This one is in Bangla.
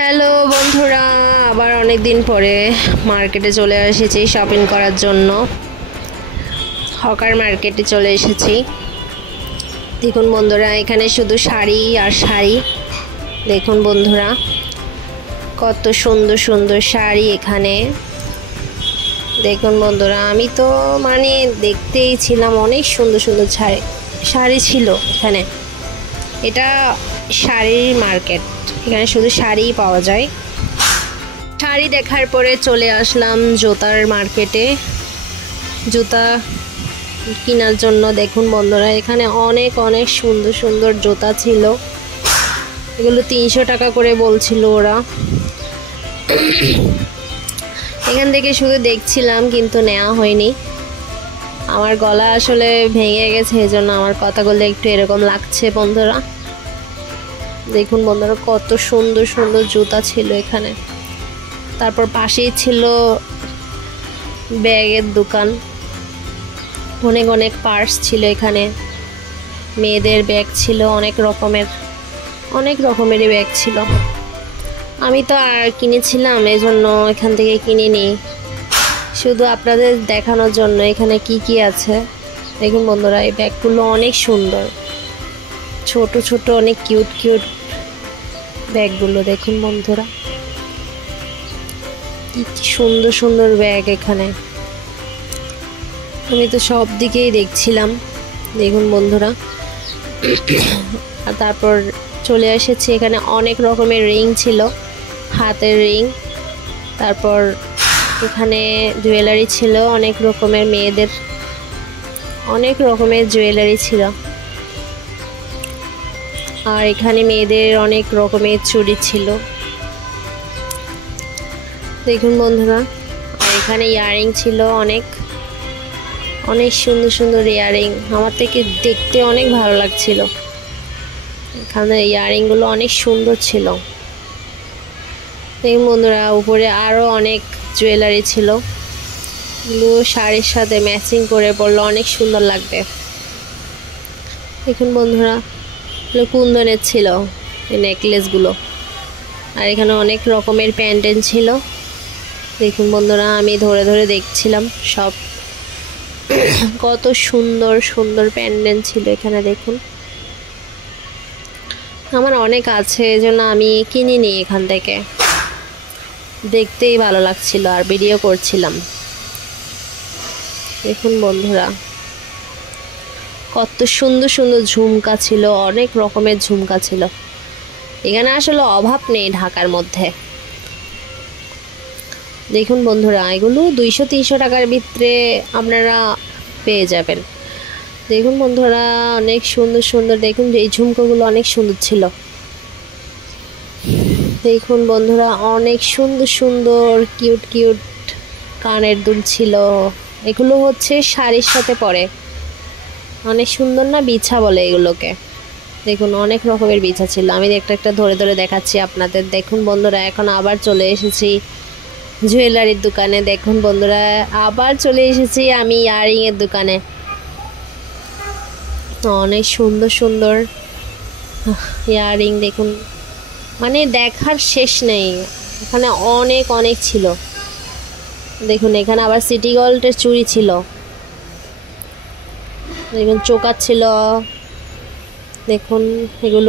হ্যালো বন্ধুরা, আবার অনেক দিন পরে মার্কেটে চলে এসেছি শপিং করার জন্য। হকার মার্কেটে চলে এসেছি। দেখুন বন্ধুরা, এখানে শুধু শাড়ি আর শাড়ি। দেখুন বন্ধুরা, কত সুন্দর সুন্দর শাড়ি এখানে। দেখুন বন্ধুরা, আমি তো দেখতেই ছিলাম, অনেক সুন্দর সুন্দর শাড়ি ছিল এখানে। এটা শাড়ির মার্কেট, এখানে শুধু শাড়িই পাওয়া যায়। শাড়ি দেখার পরে চলে আসলাম জুতার মার্কেটে, জুতা কেনার জন্য। দেখুন বন্ধুরা, এখানে অনেক অনেক সুন্দর সুন্দর জুতা ছিল। এগুলো 300 টাকা করে বলছিল ওরা। এখান থেকে শুধু দেখছিলাম, কিন্তু নেওয়া হয়নি। আমার গলা আসলে ভেঙে গেছে, এই জন্য আমার কথাগুলো একটু এরকম লাগছে বন্ধুরা। দেখুন বন্ধুরা, কত সুন্দর সুন্দর জুতা ছিল এখানে। তারপর পাশেই ছিল ব্যাগের দোকান, অনেক অনেক পার্স ছিল এখানে। মেয়েদের ব্যাগ ছিল অনেক রকমেরই ব্যাগ ছিল। আমি তো আর কিনেছিলাম, এজন্য এখান থেকে কিনিনি, শুধু আপনাদের দেখানোর জন্য এখানে কি কি আছে। দেখুন বন্ধুরা, এই ব্যাগগুলো অনেক সুন্দর, ছোট ছোট অনেক কিউট কিউট ব্যাগগুলো। দেখুন বন্ধুরা, কি সুন্দর সুন্দর ব্যাগ এখানে। আমি তো সব দিকেই দেখছিলাম। দেখুন বন্ধুরা, আর তারপর চলে এসেছি এখানে। অনেক রকমের রিং ছিল, হাতের রিং। তারপর এখানে জুয়েলারি ছিল অনেক রকমের, মেয়েদের অনেক রকমের জুয়েলারি ছিল। আর এখানে মেয়েদের অনেক রকমের চুড়ি ছিল। দেখুন বন্ধুরা, আর এখানে ইয়াররিং ছিল অনেক অনেক সুন্দর সুন্দর ইয়াররিং। আমার থেকে দেখতে অনেক ভালো লাগছিল। এখানে ইয়াররিংগুলো অনেক সুন্দর ছিল। দেখুন বন্ধুরা, উপরে আরও অনেক জুয়েলারি ছিল। এগুলো শাড়ির সাথে ম্যাচিং করে পরলে অনেক সুন্দর লাগবে। দেখুন বন্ধুরা, এগুলো কুন্দনের ছিল এই নেকলেসগুলো। আর এখানে অনেক রকমের প্যান্ডেল ছিল। দেখুন বন্ধুরা, আমি ধরে ধরে দেখছিলাম সব, কত সুন্দর সুন্দর প্যান্ডেল ছিল এখানে। দেখুন, আমার অনেক আছে, এজন্য আমি কিনিনি এখান থেকে। দেখতেই ভালো লাগছিল আর ভিডিও করছিলাম। দেখুন বন্ধুরা, কত সুন্দর সুন্দর ঝুমকা ছিল, অনেক রকমের ঝুমকা ছিল। এখানে আসলে অভাব নেই ঢাকার মধ্যে। দেখুন বন্ধুরা, এগুলো 200-300 টাকার ভিতরে আপনারা পেয়ে যাবেন। দেখুন বন্ধুরা, অনেক সুন্দর সুন্দর। দেখুন এই ঝুমকাগুলো অনেক সুন্দর ছিল। দেখুন বন্ধুরা, অনেক সুন্দর সুন্দর কিউট কিউট কানের দুল ছিল। এগুলো হচ্ছে শাড়ির সাথে পরে, অনেক সুন্দর না, বিছা বলে এগুলোকে। দেখুন অনেক রকমের বিছা ছিল। আমি একটা একটা ধরে ধরে দেখাচ্ছি আপনাদের। দেখুন বন্ধুরা, এখন আবার চলে এসেছি জুয়েলারির দোকানে। দেখুন বন্ধুরা, আবার চলে এসেছি আমি ইয়াররিংয়ের দোকানে। অনেক সুন্দর সুন্দর ইয়াররিং। দেখুন, দেখার শেষ নেই, এখানে অনেক অনেক ছিল। দেখুন, এখানে আবার সিটি গোল্ডের চুড়ি ছিল। দেখুন চোকার ছিল। দেখুন এগুলো